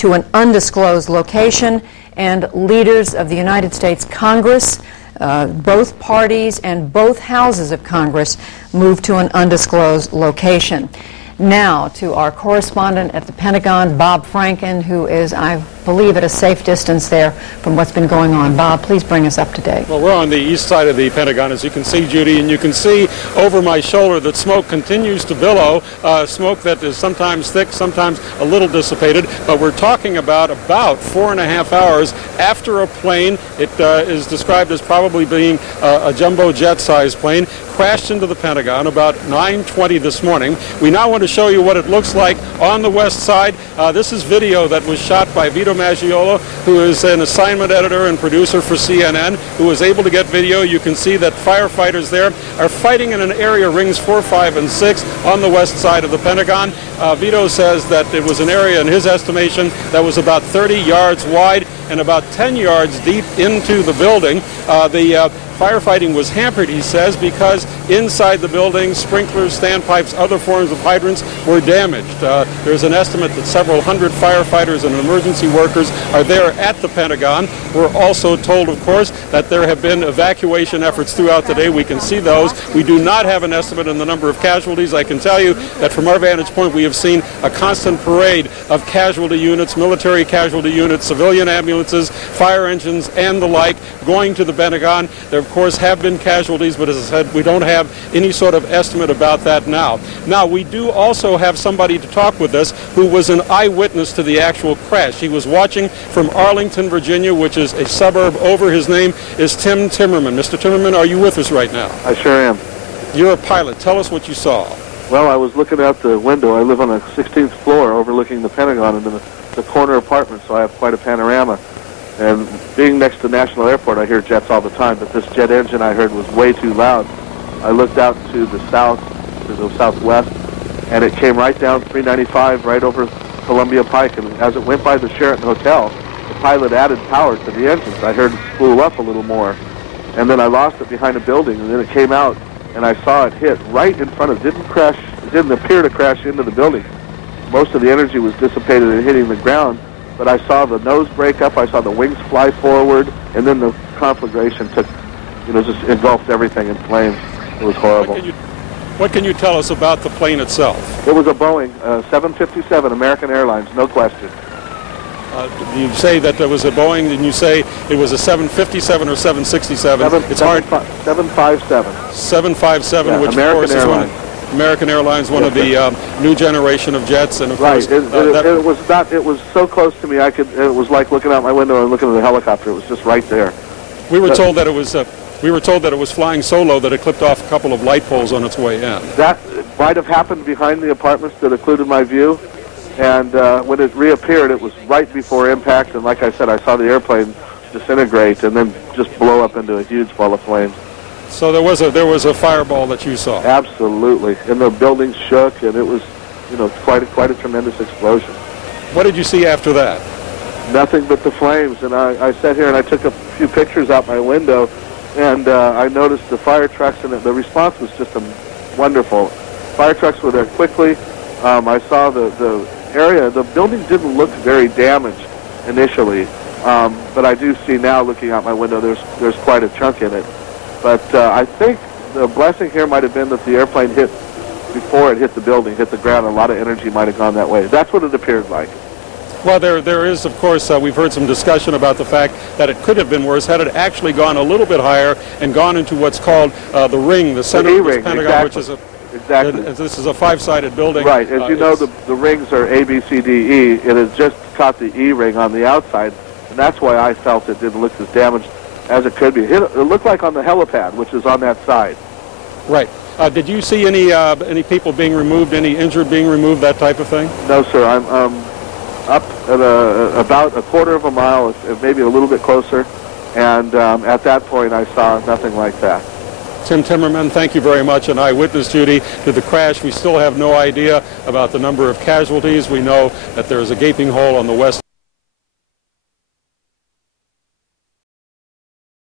to an undisclosed location, and leaders of the United States Congress, both parties and both houses of Congress, moved to an undisclosed location. Now to our correspondent at the Pentagon, Bob Franken, who is, I believe, at a safe distance there from what's been going on. Bob, please bring us up to date. Well, we're on the east side of the Pentagon, as you can see, Judy, and you can see over my shoulder that smoke continues to billow, smoke that is sometimes thick, sometimes a little dissipated, but we're talking about 4.5 hours after a plane, it is described as probably being a jumbo jet-sized plane, crashed into the Pentagon about 9:20 this morning. We now want to show you what it looks like on the west side. This is video that was shot by Vito Maggiola, who is an assignment editor and producer for CNN, who was able to get video. You can see that firefighters there are fighting in an area, rings 4, 5, and 6, on the west side of the Pentagon. Vito says that it was an area, in his estimation, that was about 30 yards wide and about 10 yards deep into the building. The firefighting was hampered, he says, because inside the building, sprinklers, standpipes, other forms of hydrants were damaged. There's an estimate that several hundred firefighters and emergency workers are there at the Pentagon. We're also told, of course, that there have been evacuation efforts throughout the day. We can see those. We do not have an estimate on the number of casualties. I can tell you that from our vantage point, we have seen a constant parade of casualty units, military casualty units, civilian ambulances, fire engines, and the like going to the Pentagon. There, of course, have been casualties, but as I said, we don't have any sort of estimate about that now. Now, we do also have somebody to talk with us who was an eyewitness to the actual crash. He was watching from Arlington, Virginia, which is a suburb over. His name is Tim Timmerman. Mr. Timmerman, are you with us right now? I sure am. You're a pilot. Tell us what you saw. Well, I was looking out the window. I live on a 16th floor overlooking the Pentagon and the corner apartment, so I have quite a panorama. And being next to National Airport, I hear jets all the time, but this jet engine I heard was way too loud. I looked out to the south, to the southwest, and it came right down 395, right over Columbia Pike. And as it went by the Sheraton Hotel, the pilot added power to the engines. I heard it spool up a little more. And then I lost it behind a building, and then it came out, and I saw it hit right in front of it. It didn't appear to crash into the building. Most of the energy was dissipated and hitting the ground. But I saw the nose break up, I saw the wings fly forward, and then the conflagration just engulfed everything in flames. It was horrible. What can you tell us about the plane itself? It was a Boeing 757, American Airlines, no question. You say that there was a Boeing, and you say it was a 757 or 767. It's hard. 757. 757, yeah, which American of course Airlines. is American Airlines, one of the new generation of jets, and of course, it was so close to me. It was like looking out my window and looking at the helicopter. It was just right there. We were told that it was flying so low that it clipped off a couple of light poles on its way in. That might have happened behind the apartments that occluded my view, and when it reappeared, it was right before impact. And like I said, I saw the airplane disintegrate and then just blow up into a huge ball of flames. So there was a fireball that you saw. Absolutely, and the building shook, and it was, quite a tremendous explosion. What did you see after that? Nothing but the flames, and I sat here and I took a few pictures out my window, and I noticed the fire trucks, and the response was just wonderful. Fire trucks were there quickly. I saw the area. The building didn't look very damaged initially, but I do see now, looking out my window, there's quite a chunk in it. But I think the blessing here might have been that the airplane hit before it hit the building, hit the ground. A lot of energy might have gone that way. That's what it appeared like. Well, there is, of course, we've heard some discussion about the fact that it could have been worse had it actually gone a little bit higher and gone into what's called the ring, the center of the Pentagon, exactly. Which is exactly. This is a five-sided building. Right. As you know, the rings are A, B, C, D, E. It has just caught the E ring on the outside, and that's why I felt it didn't look as damaged as it could be. It looked like on the helipad, which is on that side. Right. Did you see any people being removed, any injured being removed, that type of thing? No, sir. I'm up at about a quarter of a mile, maybe a little bit closer, and at that point I saw nothing like that. Tim Timmerman, thank you very much. An eyewitness, Judy, to the crash. We still have no idea about the number of casualties. We know that there is a gaping hole on the west